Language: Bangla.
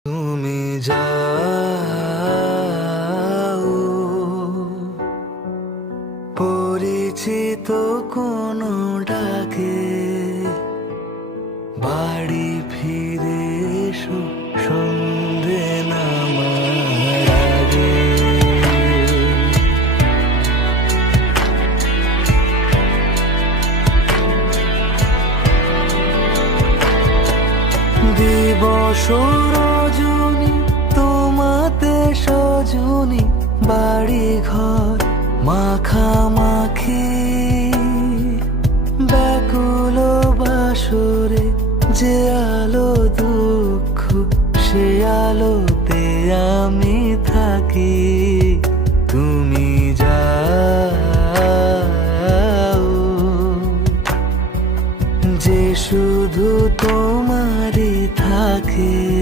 তুমি যাও পরিচিত কোনো ডাকে, বাড়ি ফিরে এসো সন্ধে নামার আগে। দিবস রজনী তোমাতে সজনী, বাড়ি ঘর মাখামাখি, ব্যাকুল বাসরে যে আলো দুঃখ সে আলোতে আমি থাকি। তুমি যাও যে শুধু তোমারই থাকে।